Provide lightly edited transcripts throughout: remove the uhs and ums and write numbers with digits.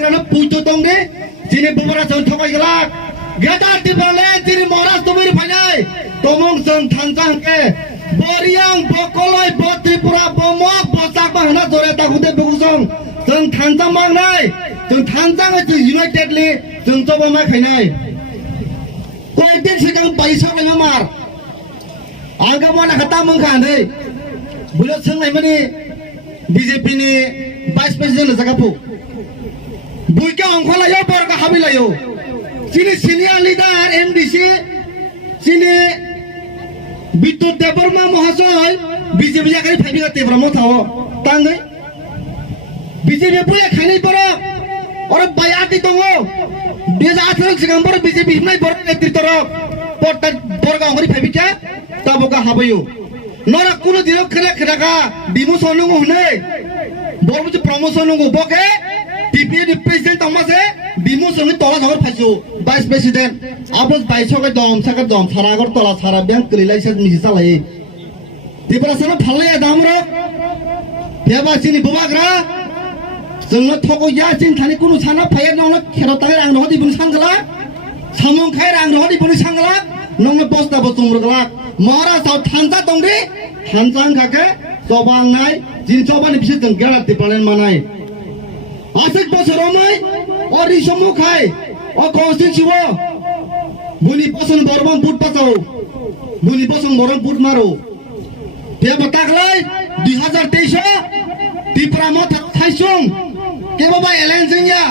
karena pucuk tong deh sini bubara seng thokai gelak gada tibalen sini moras tumir panai tomong seng thancang ke boriang bokoloi bo tripura bomok bosak bahana jore takute begusong seng thancang mangnai seng thancang itu united li seng coba mai khainai koi sigang paisa lai mamar angka mana kata mengkan deh bulat seng lai mani BJP ni vice president zakapu buika angkala yo borga habila yo sini senior leader MDC sini Bitut Deborma Mohasoy BJP ya kali phabi ka tebra mo thawo tangai BJP puya khani poro or bayati tongo desa athal sigambor BJP himnai bor netrito ro porta borga angori phabi ka taboka habayo nora kuno diro khana khana ka demotion nungu hunai borbu je promotion nungu boke TPA president tongmase demotion ni tola jagor phaisu vice president abos baiso ke dom sakar dom saragor tola sara bank kelilai se misi salai tipra sana phalai damro pheba sini bubagra जोंनो थको या सिन थानि कुनु साना फाया नंनो खेरताय रां नहदि बुन सांगला सामं खाय रां नहदि बुन सांगला नंनो बस्ता बसुमरगला महाराज थानजा दंदि थानजां खाके जबांनाय जिन जबानि बिसि जों गेरा दिपालेन मानाय आसिक बसरमै अरि समखाय अ कन्स्टिट्युसिव बुनि पसन बरबम बुट पासाव बुनि पसन बरम बुट मारो बे बतागलै 2023 त्रिपुरा म थाइसुं केबाबा एलेनजों या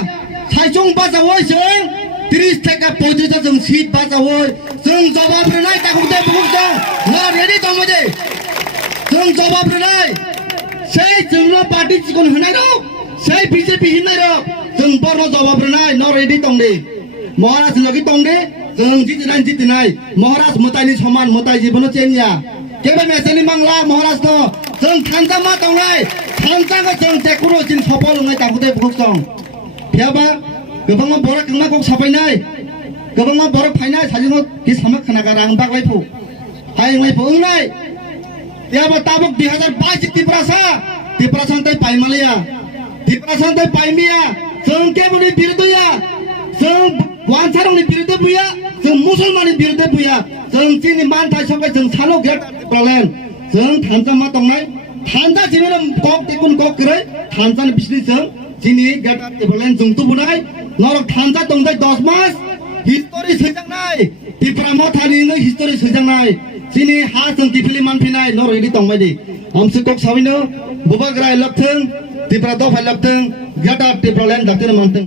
थाइसुं बाजावै जों 30 टाका 35 जों सीट बाजावै जों जवाब होनाय ताखुते बुंदों ना रेडी दंमोदे जों जवाब होनाय सै जोंनो पार्टी सिकन होनाय दं सै बीजेपी हिनाय दं जों बरनो जवाब होनाय ना रेडी दंदे महाराज लगि दंदे जों जितिनाय महाराज मतायनि समान मताय जीवन चेन्या केबा मेसेनि मांगला महाराज तो जों थानजा मा दंनाय थानजाखौ जों जेखुनु जिन सफल होनाय ताखुते बुंदों फेबा गोबां बर गंना गक साफायनाय गोबां बर फायनाय साजिनो कि सामा खानागा रां बागलायफु हायलाय बुंनाय याबा ताबक 2022 त्रिपुरा तै पाइमालिया त्रिपुरा तै पाइमिया जों केबनि बिरुदया जों वानसारनि बिरुद बुया जों मुसलमाननि बिरुद बुया जों जिनि मानथाय सबै जों सानो गेट प्रब्लेम जों थानजा मा दंनाय थानजा जिनो कक तिकुन कक करे थानजानि बिसनि जों जिनि गेट प्रब्लेम जों तुबुनाय नरक थानजा दंदै 10 मास हिस्टोरी सैजांनाय त्रिपुरा म थानिनो हिस्टोरी सैजांनाय जिनि हा जों किफिलि मानफिनाय नर रेडी दंबायदि हमसे कक साविनो बुबाग्राय लबथों त्रिपुरा दफाय लबथों गेट प्रब्लेम दाक्तोर मानथों